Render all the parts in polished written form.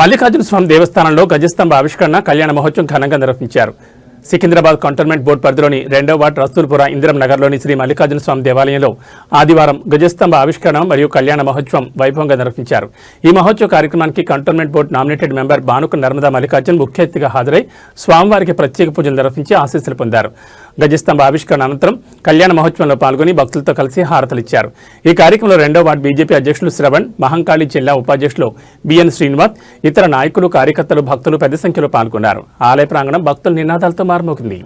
మల్లికార్జున స్వామి దేవస్థానంలో గజస్తంభ ఆవిష్కరణ కళ్యాణ మహోత్సవం ఘనంగా నిర్వహించారు. సికింద్రాబాద్ కంటోన్మెంట్ బోర్డు పరిధిలోని 2వ వార్డు రసూల్పుర ఇందిరం నగర్లోని శ్రీ మల్లికార్జున స్వామి దేవాలయంలో ఆదివారం గజస్తంభ ఆవిష్కరణ మరియు కళ్యాణ మహోత్సవం వైభవంగా నిర్వహించారు. ఈ మహోత్సవ కార్యక్రమానికి cantonment board nominated member Banuka Narmada Mallikarjun ముఖ్య అతిథిగా హాజరై స్వామివారికి ప్రత్యేక పూజలు నిర్వహించి ఆశీస్సులు పొందారు. గజస్తంభ ఆవిష్కరణ అనంతరం కళ్యాణ మహోత్సవంలో పాల్గొని భక్తులతో కలిసి హారతలిచ్చారు. ఈ కార్యక్రమంలో 2వ వార్డు బీజేపీ అధ్యక్షులు శ్రవణ్, మహంకాళి జిల్లా ఉపాధ్యక్షులు బిఎన్ శ్రీనివాస్, ఇతర నాయకులు, కార్యకర్తలు, భక్తులు పెద్ద సంఖ్యలో పాల్గొన్నారు. ఆలయ ప్రాంగణం భక్తుల నినాదాలతో మారుమోగింది.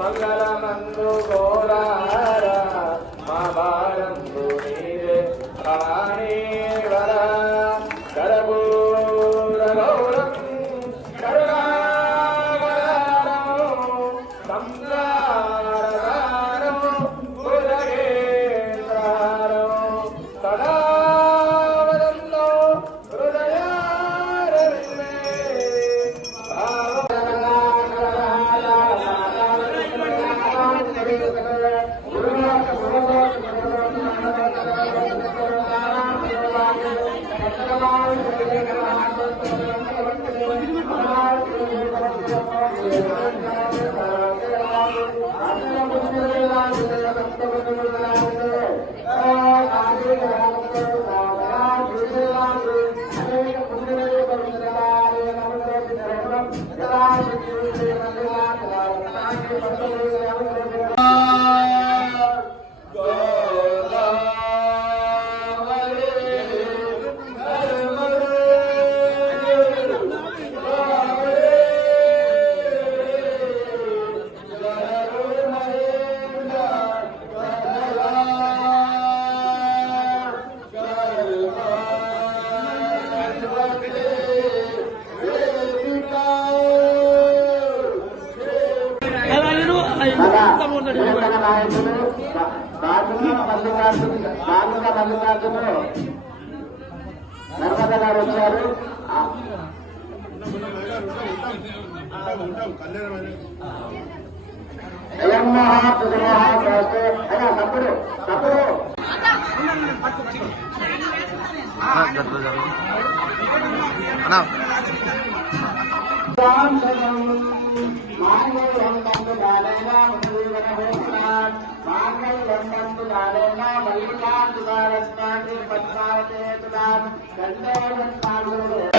మంగళమందు గోరార మా బాలందు నీరే కాణీవర కరపూర గౌరం కరుణావరం సంసారం భుజగేంద్రం సదావరంలో హృదయారవిందే మల్లికార్జును నర్మద గారు వచ్చారు. తప్పుడు తప్పుడు మల్లికార్జున